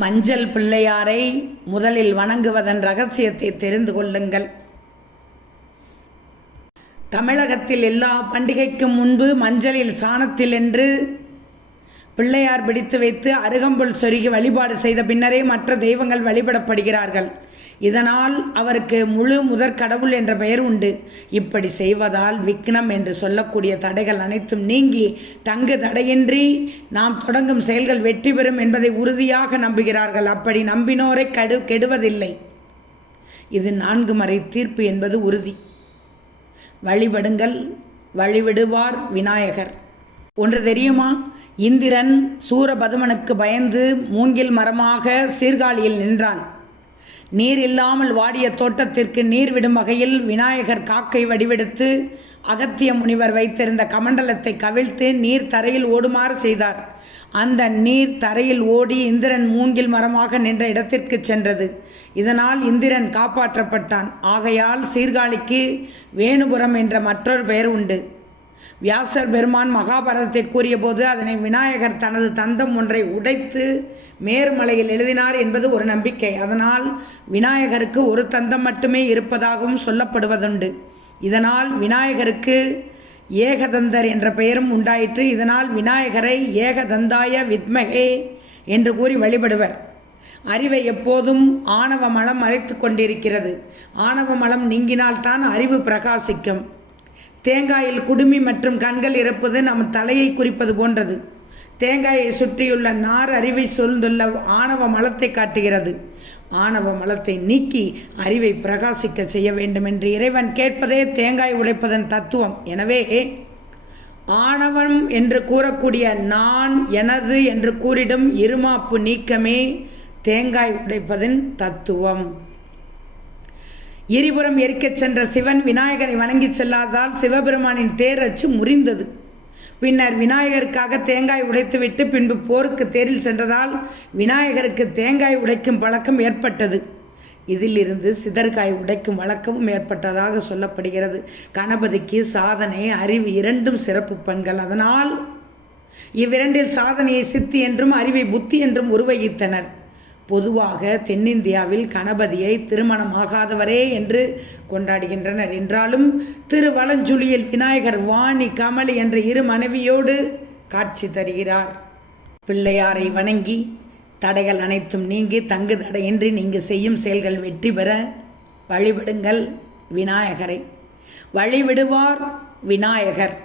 மஞ்சள் பிள்ளையாரை முதலில் வணங்குவதன் ரகசியத்தை தெரிந்து கொள்ளுங்கள். தமிழகத்தில் எல்லா பண்டிகைக்கும் முன்பு மஞ்சளில் சாணத்தில் என்று பிள்ளையார் பிடித்து வைத்து அருகம்புல் சொருகி வழிபாடு செய்த பின்னரே மற்ற தெய்வங்கள் வழிபடப்படுகிறார்கள். இதனால் அவருக்கு முழு முதற் கடவுள் என்ற பெயர் உண்டு. இப்படி செய்வதால் விக்னம் என்று சொல்லக்கூடிய தடைகள் அனைத்தும் நீங்கி தங்கு தடையின்றி நாம் தொடங்கும் செயல்கள் வெற்றி பெறும் என்பதை உறுதியாக நம்புகிறார்கள். அப்படி நம்பினோரை கெடுவதில்லை. இது 4 மறை தீர்ப்பு என்பது உறுதி. வழிபடுங்கள், வழிவிடுவார் விநாயகர். ஒன்று தெரியுமா? இந்திரன் சூரபதுமனுக்கு பயந்து மூங்கில் மரமாக சீர்காழியில் நின்றான். நீர் இல்லாமல் வாடிய தோட்டத்திற்கு நீர் விடும் வகையில் விநாயகர் காக்கை வடிவெடுத்து அகத்திய முனிவர் வைத்திருந்த கமண்டலத்தை கவிழ்த்து நீர் தரையில் ஓடுமாறு செய்தார். அந்த நீர் தரையில் ஓடி இந்திரன் மூங்கில் மரமாக நின்ற இடத்திற்கு சென்றது. இதனால் இந்திரன் காப்பாற்றப்பட்டான். ஆகையால் சீர்காழிக்கு வேணுபுரம் என்ற மற்றொரு பெயர் உண்டு. வியாசர் பெருமான் மகாபாரதத்தை கூறியபோது அதனை விநாயகர் தனது தந்தம் ஒன்றை உடைத்து மேருமலையில் எழுதினார் என்பது ஒரு நம்பிக்கை. அதனால் விநாயகருக்கு ஒரு தந்தம் மட்டுமே இருப்பதாகவும் சொல்லப்படுவதுண்டு. இதனால் விநாயகருக்கு ஏகதந்தர் என்ற பெயரும் உண்டாயிற்று. இதனால் விநாயகரை ஏகதந்தாய வித்மகே என்று கூறி வழிபடுவர். அறிவை எப்போதும் ஆணவ மலம் மறைத்து கொண்டிருக்கிறது. ஆணவ மலம் நீங்கினால்தான் அறிவு பிரகாசிக்கும். தேங்காயில் குடுமி மற்றும் கண்கள் இருப்பது நம் தலையை குறிப்பது போன்றது. தேங்காயை சுற்றியுள்ள நார் அறிவை சூழ்ந்துள்ள ஆணவ மலத்தை காட்டுகிறது. ஆணவ மலத்தை நீக்கி அறிவை பிரகாசிக்க செய்ய வேண்டும் என்று இறைவன் கேட்பதே தேங்காய் உடைப்பதன் தத்துவம். எனவே ஆணவம் என்று கூறக்கூடிய நான், எனது என்று கூறிடும் இருமாப்பு நீக்கமே தேங்காய் உடைப்பதன் தத்துவம். இருபுறம் எரிக்கச் சென்ற சிவன் விநாயகரை வணங்கி செல்லாததால் சிவபெருமானின் தேர் அச்சு முறிந்தது. பின்னர் விநாயகருக்காக தேங்காய் உடைத்துவிட்டு பின்பு போருக்கு தேரில் சென்றதால் விநாயகருக்கு தேங்காய் உடைக்கும் பழக்கம் ஏற்பட்டது. இதிலிருந்து சிதற்காய் உடைக்கும் வழக்கமும் ஏற்பட்டதாக சொல்லப்படுகிறது. கணபதிக்கு சாதனை, அறிவு இரண்டும் சிறப்பு பண்கள். அதனால் இவ்விரண்டில் சாதனையை சித்தி என்றும் அறிவை புத்தி என்றும் உருவகித்தனர். பொதுவாக தென்னிந்தியாவில் கணபதியை திருமணமாகாதவரே என்று கொண்டாடுகின்றனர். என்றாலும் திருவலஞ்சுழியில் விநாயகர் வாணி, கமலி என்ற 2 மனைவியோடு காட்சி தருகிறார். பிள்ளையாரை வணங்கி தடைகள் அனைத்தும் நீங்கி தங்கு தடையின்றி நீங்கள் செய்யும் செயல்கள் வெற்றி பெற வழிபடுங்கள் விநாயகரை. வழிவிடுவார் விநாயகர்.